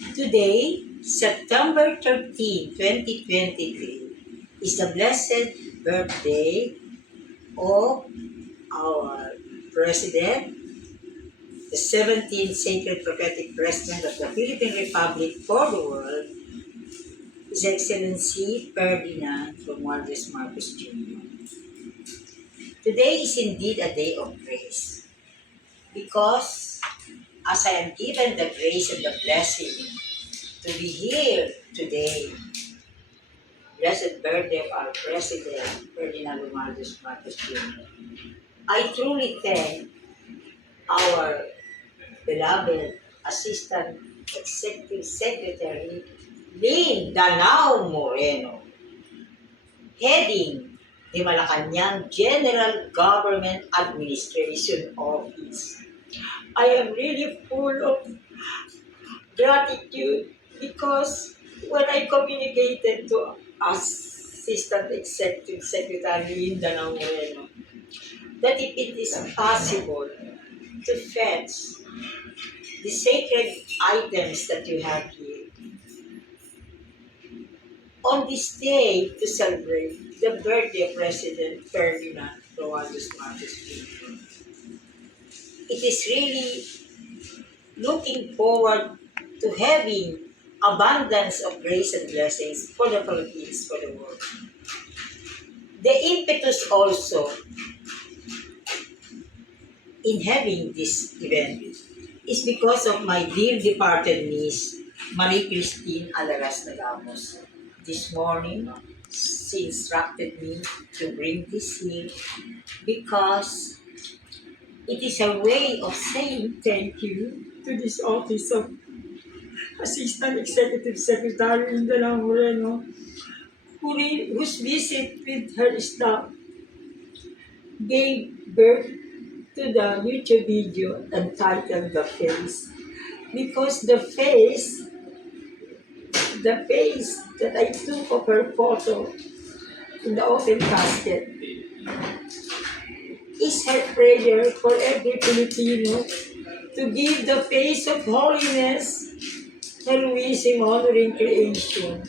Today, September 13, 2023, is the blessed birthday of our President, the 17th Sacred Prophetic President of the Philippine Republic for the world, His Excellency Ferdinand Romualdez Marcos Jr. Today is indeed a day of grace because as I am given the grace and the blessing to be here today, blessed birthday of our President, Ferdinand Romualdez Marcos Jr., I truly thank our beloved Assistant Executive Secretary, Lynn Danao Moreno, heading the Malacañang General Government Administration Office. I am really full of gratitude because when I communicated to Assistant Executive Secretary Lynn Danao Moreno that if it is possible to fetch the sacred items that you have here on this day to celebrate the birthday of President Ferdinand Romualdez Marcos Jr. It is really looking forward to having abundance of grace and blessings for the Philippines, for the world. The impetus also in having this event is because of my dear departed niece, Marie Christine Alaras Nagamos. This morning, she instructed me to bring this here because it is a way of saying thank you to this office of Assistant Executive Secretary Indala Moreno, whose visit with her staff gave birth to the YouTube video entitled The Face. Because the face that I took of her photo in the open casket is her prayer for every Filipino to give the face of holiness, heroism, honoring creation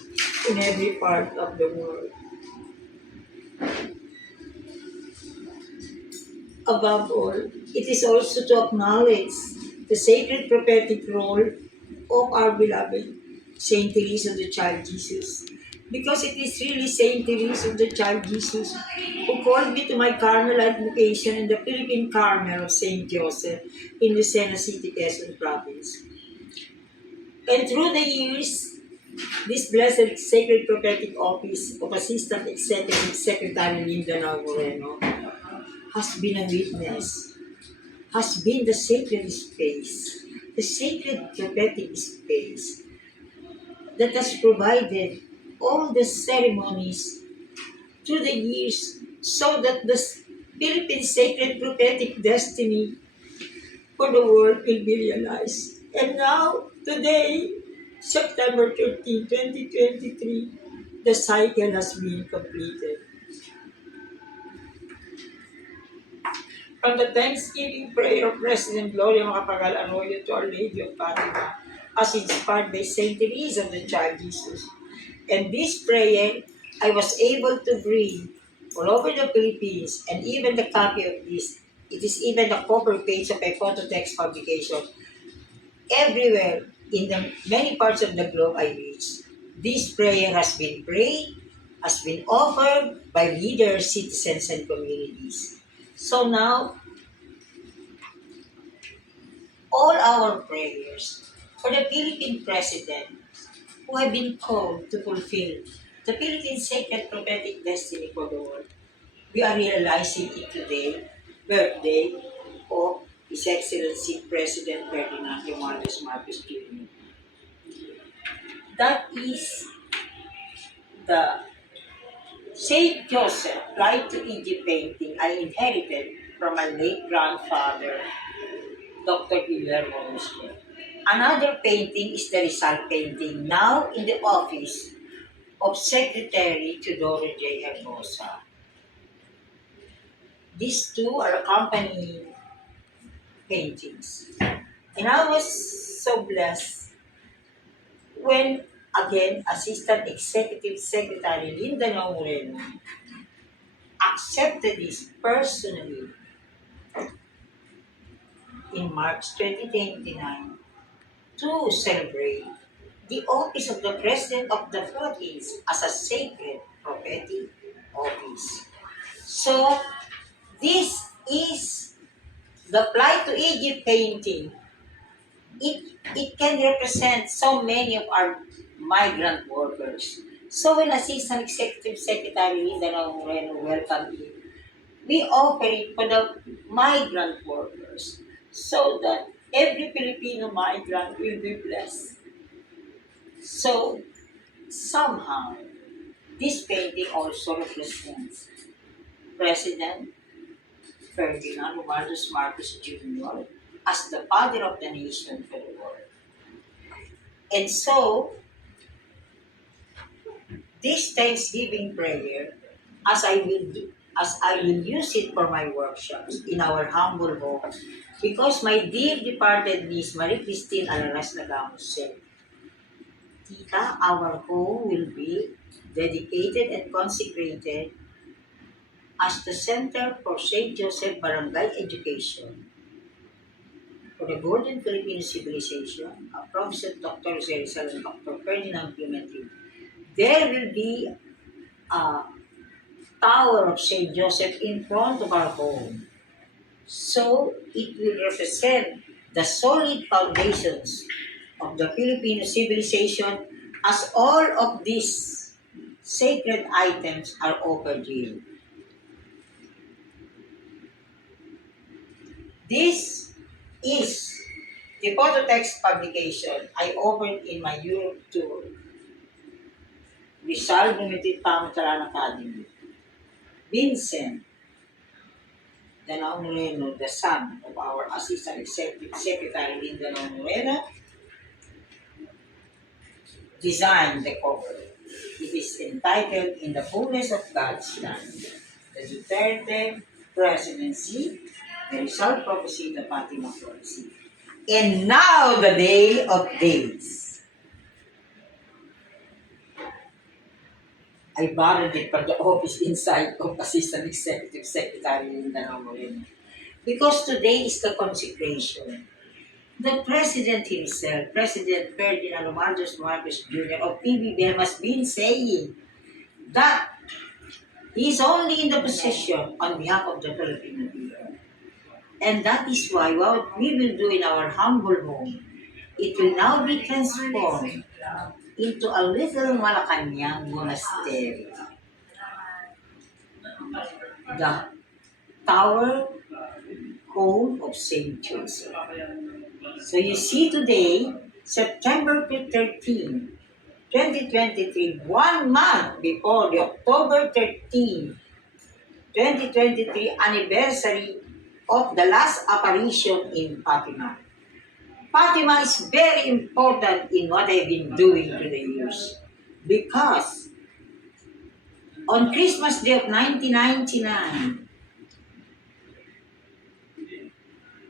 in every part of the world. Above all, it is also to acknowledge the sacred prophetic role of our beloved Saint Teresa of the Child Jesus. Because it is really Saint Teresa of the Child Jesus who called me to my Carmelite vocation in the Philippine Carmel of Saint Joseph in Lucena City, Quezon Province. And through the years, this blessed sacred prophetic office of Assistant Executive Secretary Mindanao Moreno has been a witness, has been the sacred space, the sacred prophetic space that has provided all the ceremonies through the years so that the Philippine sacred prophetic destiny for the world will be realized. And now, today, September 13, 2023, the cycle has been completed. From the Thanksgiving prayer of President Gloria Macapagal Arroyo to Our Lady of Fatima, as inspired by Saint Teresa of the Child Jesus. And this prayer, I was able to bring all over the Philippines, and even the copy of this, it is even the cover page of a photo text publication. Everywhere, in the many parts of the globe I reach, this prayer has been prayed, has been offered by leaders, citizens, and communities. So now, all our prayers for the Philippine President who have been called to fulfill the Philippine sacred prophetic destiny for the world, we are realizing it today, birthday of His Excellency President Ferdinand Romualdez Marcos Jr. That is the Saint Joseph Flight to Egypt painting I inherited from my late grandfather, Dr. Guillermo Musco. Another painting is the Rizal painting, now in the office of Secretary Teodoro J. Hermosa. These two are accompanying paintings. And I was so blessed when, again, Assistant Executive Secretary Linda Moreno accepted this personally in March 2029 to celebrate the office of the President of the Philippines as a sacred prophetic office. So, this is the Flight to Egypt painting. It can represent so many of our migrant workers. So when Assistant Executive Secretary Linda Moreno welcomed it, we offer it for the migrant workers so that every Filipino migrant will be blessed. So somehow, this painting also represents President Ferdinand Marcos Jr. as the father of the nation for the world. And so, this Thanksgiving prayer, as I will use it for my workshops in our humble home, because my dear departed Miss Marie Christine Alaras Nagamos said, Tita, our home will be dedicated and consecrated as the Center for St. Joseph Barangay Education for the Golden Filipino Civilization, Professor Dr. Rizal and Dr. Ferdinand Pimentel. There will be a Tower of St. Joseph in front of our home. So, it will represent the solid foundations of the Filipino civilization as all of these sacred items are offered here. This is the photo text publication I offered in my Europe tour. Rizal Limited Pamataran Academy. Vincent Danao Moreno, the son of our Assistant Executive Secretary Linda Moreno, designed the cover. It is entitled In the Fullness of God's Land, the Duterte Presidency, the Rizal Prophecy, the Fatima Prophecy. And now the day of days. I borrowed it from the office inside of Assistant Executive Secretary Linda Moreno. Because today is the consecration. The President himself, President Ferdinand Marcos Jr. of PBBM, has been saying that he is only in the position on behalf of the Filipino people. And that is why what we will do in our humble home, it will now be transformed into a little Malacañang monastery. The Tower Home of St. Joseph. So you see today, September 13, 2023, 1 month before the October 13, 2023 anniversary of the last apparition in Fatima. Fatima is very important in what I've been doing through the years. Because on Christmas Day of 1999,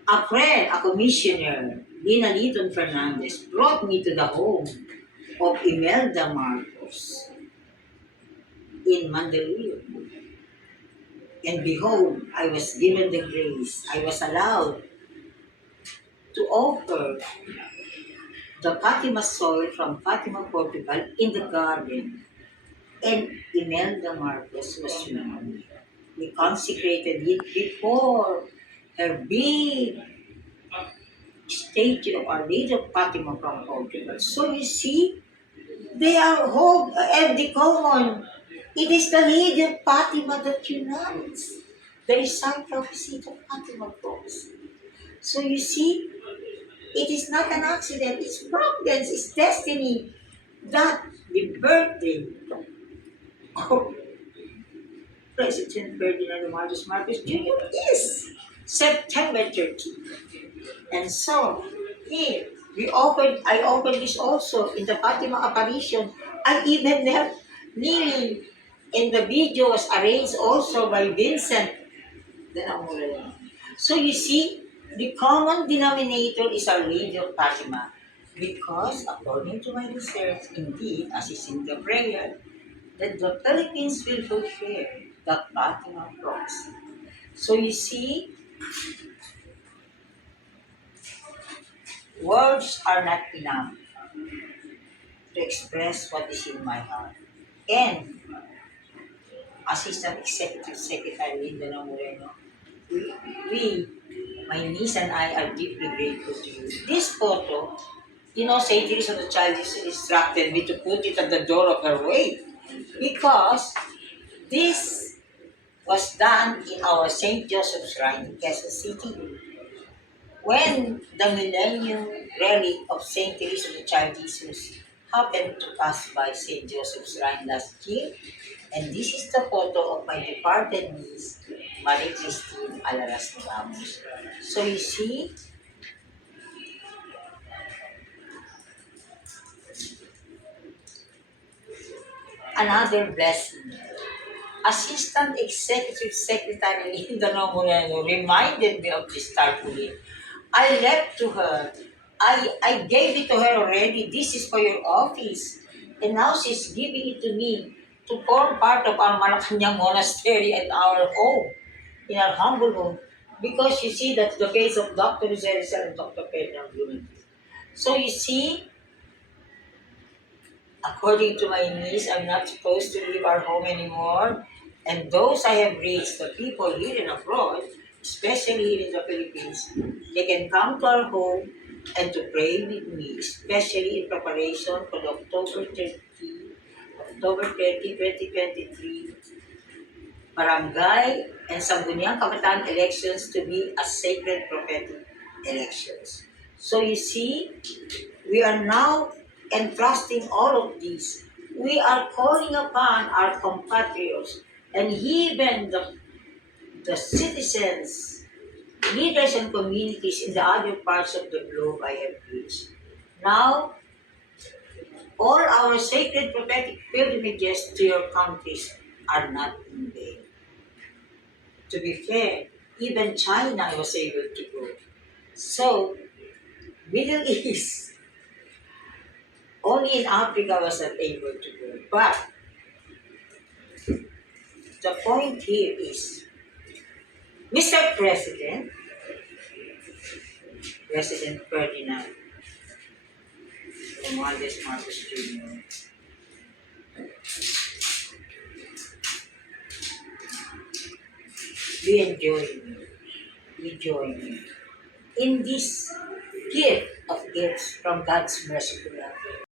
a friend, a commissioner, Lina Liton Fernandez, brought me to the home of Imelda Marcos in Mandaluyong. And behold, I was given the grace. I was allowed to offer the Fatima soil from Fatima, Portugal in the garden. And Imelda Marcos was known. We consecrated it before her big statue of Our Lady of Fatima from Portugal. So you see, they are whole and the common. It is the Lady of Fatima that unites. The Rizal Prophecy of Fatima folks. So you see, it is not an accident, it's providence, it's destiny that the birthday of President Ferdinand Marcos Jr. is September 30. And so, here, I offered this also in the Fatima apparition. I even have kneeling, and the video was arranged also by Vincent Danao. So you see, the common denominator is Our Lady of Fatima. Because according to my research, indeed, as is in the prayer, that the Philippines will fulfill the Fatima promise. So you see, words are not enough to express what is in my heart. And Assistant Executive Secretary Linda Moreno, we, we, my niece and I are deeply grateful to you. This photo, St. Teresa of the Child instructed me to put it at the door of her way because this was done in our St. Joseph's Shrine in Quezon City. When the millennium relic of St. Teresa of the Child Jesus happened to pass by St. Joseph's Shrine last year, and this is the photo of my departed niece, Marie Christine Alaras Ramos. So you see, another blessing. Assistant Executive Secretary Linda Moreno reminded me of this tarpaulin. I left to her. I gave it to her already. This is for your office. And now she's giving it to me to form part of our Malacañang monastery and our home, in our humble home. Because you see, that's the case of Dr. Rizal and Dr. Pedro. So you see, according to my niece, I'm not supposed to leave our home anymore. And those I have reached, the people here and abroad, especially here in the Philippines, they can come to our home and to pray with me, especially in preparation for the October 30, 2023 Barangay and Sangguniang Kabataan elections to be a sacred prophetic elections. So you see, we are now entrusting all of these. We are calling upon our compatriots and even the citizens, leaders and communities in the other parts of the globe I have reached. Now, all our sacred prophetic pilgrimages to your countries are not in vain. To be fair, even China was able to go. So, Middle East, only in Africa was not able to go. But the point here is, Mr. President Ferdinand Romualdez Marcos Jr., we join you in this gift of gifts from God's mercy to us.